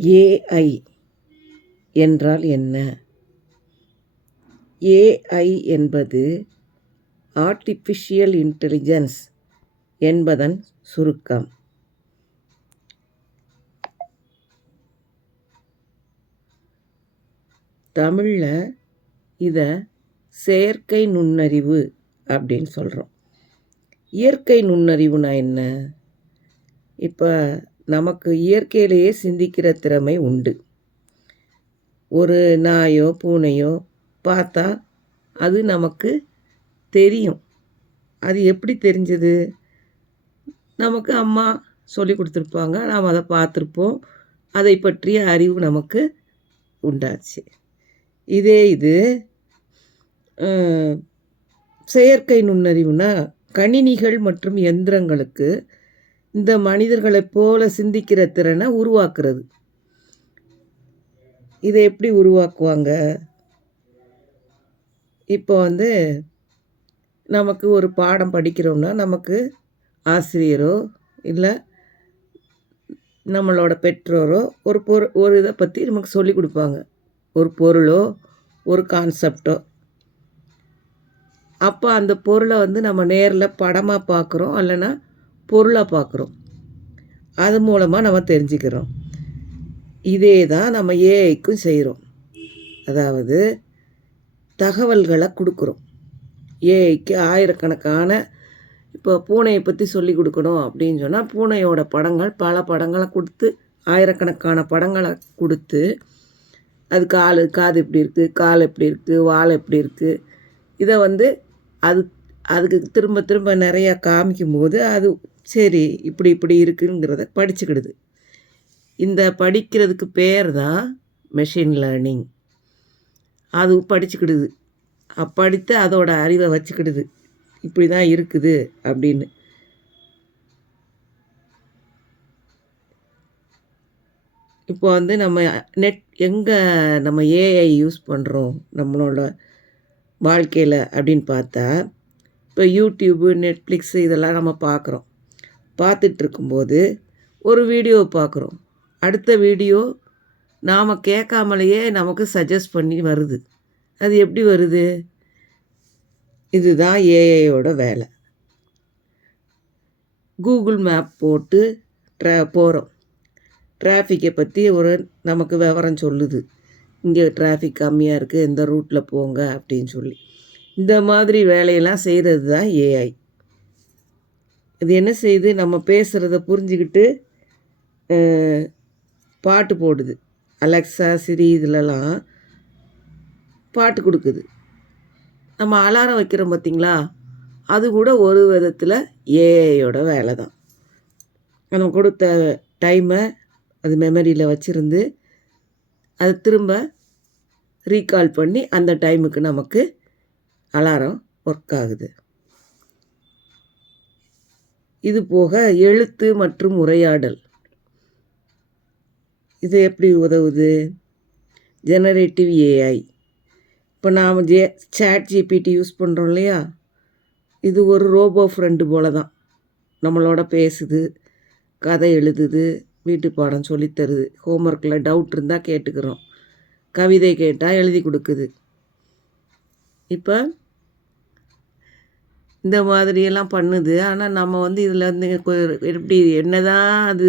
AI என்றால் என்ன? AI என்பது ஆர்டிஃபிஷியல் இன்டெலிஜென்ஸ் என்பதன் சுருக்கம். தமிழில் இதை செயற்கை நுண்ணறிவு அப்படின்னு சொல்கிறோம். இயற்கை நுண்ணறிவுனா என்ன? இப்போ நமக்கு இயற்கையிலேயே சிந்திக்கிற திறமை உண்டு. ஒரு நாயோ பூனையோ பார்த்தா அது நமக்கு தெரியும். அது எப்படி தெரிஞ்சது? நமக்கு அம்மா சொல்லி கொடுத்துருப்பாங்க, நாம் அதை பார்த்துருப்போம். அதை பற்றிய அறிவு நமக்கு உண்டாச்சு. இது செயற்கை நுண்ணறிவுனா கணினிகள் மற்றும் எந்திரங்களுக்கு இந்த மனிதர்களைப் போல சிந்திக்கிற திறனை உருவாக்குறது. இதை எப்படி உருவாக்குவாங்க? இப்போ நமக்கு ஒரு பாடம் படிக்கிறோம்னா நமக்கு ஆசிரியரோ இல்லை நம்மளோட பெற்றோரோ ஒரு இதை பற்றி நமக்கு சொல்லி கொடுப்பாங்க. ஒரு பொருளோ ஒரு கான்செப்டோ. அப்போ அந்த பொருளை நம்ம நேரில் படமாக பார்க்குறோம், இல்லைன்னா பொருளாக பார்க்குறோம். அது மூலமாக நம்ம தெரிஞ்சுக்கிறோம். இதே தான் நம்ம ஏஐக்கும் செய்கிறோம். அதாவது தகவல்களை கொடுக்குறோம். ஏஐக்கு ஆயிரக்கணக்கான இப்போ பூனையை பற்றி சொல்லி கொடுக்கணும் அப்படின்னு சொன்னால் பூனையோட படங்கள் பல படங்களை கொடுத்து ஆயிரக்கணக்கான படங்களை கொடுத்து அது காது எப்படி இருக்குது, கால் எப்படி இருக்குது, வால் எப்படி இருக்குது, இதை அதுக்கு திரும்ப திரும்ப நிறையா காமிக்கும்போது அது சரி இப்படி இப்படி இருக்குங்கிறத படிச்சுக்கிடுது. இந்த படிக்கிறதுக்கு பேர் தான் மெஷின் லேர்னிங். அது படிச்சுக்கிடுது. படித்து அதோட அறிவை வச்சுக்கிடுது, இப்படி தான் இருக்குது அப்படின்னு. இப்போ நம்ம எங்கே நம்ம ஏஐ யூஸ் பண்ணுறோம் நம்மளோட வாழ்க்கையில் அப்படின்னு பார்த்தா, இப்போ யூடியூப்பு, நெட்ஃப்ளிக்ஸு இதெல்லாம் நம்ம பார்க்குறோம். பார்த்துட்ருக்கும்போது ஒரு வீடியோ பார்க்குறோம். அடுத்த வீடியோ நாம் கேட்காமலேயே நமக்கு சஜஸ்ட் பண்ணி வருது. அது எப்படி வருது? இதுதான் ஏஐயோட வேலை. கூகுள் மேப் போட்டு போகிறோம். டிராஃபிக்கை பற்றி நமக்கு விவரம் சொல்லுது. இங்கே டிராஃபிக் கம்மியாக இருக்குது, இந்த ரூட்டில் போங்க அப்படின்னு சொல்லி. இந்த மாதிரி வேலையெல்லாம் செய்கிறது தான் ஏஐ. இது என்ன செய்யுது? நம்ம பேசுகிறத புரிஞ்சுக்கிட்டு பாட்டு போடுது. அலெக்ஸா, சிரி இதிலலாம் பாட்டு கொடுக்குது. நம்ம அலாரம் வைக்கிறோம் பார்த்திங்களா? அது கூட ஒரு விதத்தில் ஏஐயோட வேலை தான். நம்ம கொடுத்த டைமை அது மெமரியில் வச்சுருந்து அது திரும்ப ரீகால் பண்ணி அந்த டைமுக்கு நமக்கு அலாரம் ஒர்க் ஆகுது. இது போக எழுத்து மற்றும் உரையாடல் இது எப்படி உதவுது? Generative AI. இப்போ நாம் சாட் ஜிபிடி யூஸ் பண்ணுறோம் இல்லையா? இது ஒரு ரோபோ ஃப்ரெண்டு போல தான். நம்மளோட பேசுது, கதை எழுதுது, வீட்டு பாடம் சொல்லித்தருது, ஹோம்ஒர்க்கில் டவுட் இருந்தால் கேட்டுக்கிறோம், கவிதை கேட்டால் எழுதி கொடுக்குது. இப்போ இந்த மாதிரியெல்லாம் பண்ணுது. ஆனால் நம்ம இதில் எப்படி என்ன தான் அது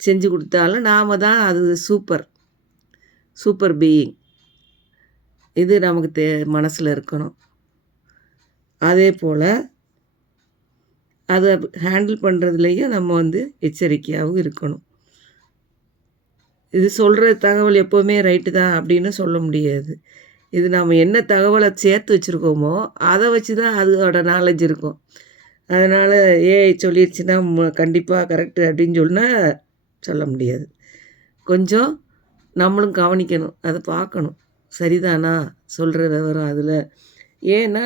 செஞ்சு கொடுத்தாலும் நாம் தான் அது சூப்பர் பீயிங். இது நமக்கு மனசில் இருக்கணும். அதே போல் அதை ஹேண்டில் பண்ணுறதுலேயும் நம்ம எச்சரிக்கையாகவும் இருக்கணும். இது சொல்கிற தகவல் எப்போவுமே ரைட்டு தான் அப்படின்னு சொல்ல முடியாது. இது நம்ம என்ன தகவலை சேர்த்து வச்சுருக்கோமோ அதை வச்சு தான் அதோட நாலேஜ் இருக்கும். அதனால் ஏஐ சொல்லிடுச்சுன்னா கண்டிப்பாக கரெக்டு அப்படின்னு சொன்னால் சொல்ல முடியாது. கொஞ்சம் நம்மளும் கவனிக்கணும், அதை பார்க்கணும் சரிதானா சொல்கிற விவரம் அதில். ஏன்னா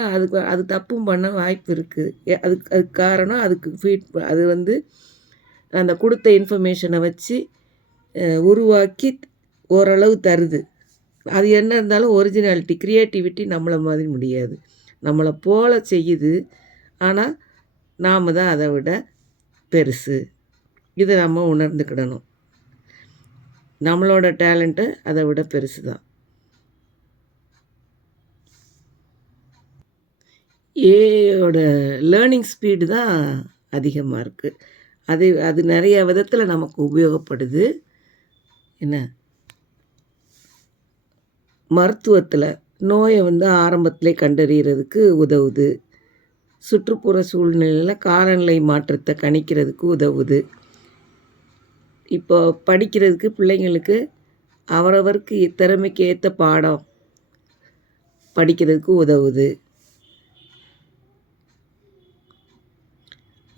அது தப்பும் பண்ண வாய்ப்பு இருக்குது. அதுக்கு காரணம் அது அந்த கொடுத்த இன்ஃபர்மேஷனை வச்சு உருவாக்கி ஓரளவு தருது. அது என்ன இருந்தாலும் ஒரிஜினாலிட்டி, க்ரியேட்டிவிட்டி நம்மளை மாதிரி முடியாது, நம்மளை போல செய்யுது. ஆனால் நாம் தான் அதை விட பெருசு. இதை நம்ம உணர்ந்துக்கிடணும். நம்மளோட டேலண்ட்டு அதை விட பெருசு தான். ஏஐயோட லேர்னிங் ஸ்பீடு தான் அதிகமாக இருக்குது. அது நிறைய விதத்தில் நமக்கு உபயோகப்படுது. என்ன, மருத்துவத்தில் நோயை ஆரம்பத்திலே கண்டறியறதுக்கு உதவுது. சுற்றுப்புற சூழ்நிலையில் காலநிலை மாற்றத்தை கணிக்கிறதுக்கு உதவுது. இப்போ படிக்கிறதுக்கு பிள்ளைங்களுக்கு அவரவருக்கு திறமைக்கு ஏற்ற பாடம் படிக்கிறதுக்கு உதவுது.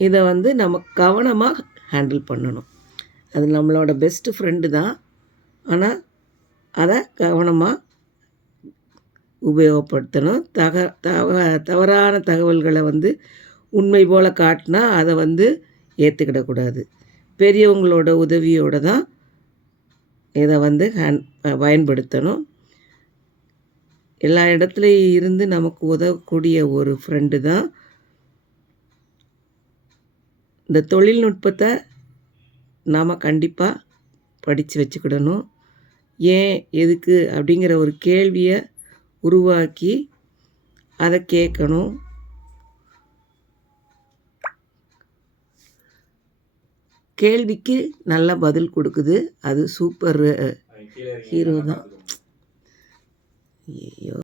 இதை நம்ம கவனமாக ஹேண்டில் பண்ணணும். அது நம்மளோட பெஸ்ட்டு ஃப்ரெண்டு தான். ஆனால் அதை கவனமாக உபயோகப்படுத்தணும். தவறான தகவல்களை உண்மை போல் காட்டினா அதை ஏற்றுக்கிடக்கூடாது. பெரியவங்களோட உதவியோடு தான் இதை பயன்படுத்தணும். எல்லா இடத்துலையும் இருந்து நமக்கு உதவக்கூடிய ஒரு ஃப்ரெண்டு தான். இந்த தொழில்நுட்பத்தை நாம் கண்டிப்பாக படித்து வச்சுக்கிடணும். ஏன், எதுக்கு அப்படிங்கிற ஒரு கேள்வியை உருவாக்கி அதை கேட்கணும். கேள்விக்கு நல்ல பதில் கொடுக்குது. அது சூப்பர் ஹீரோ தான். ஐயோ.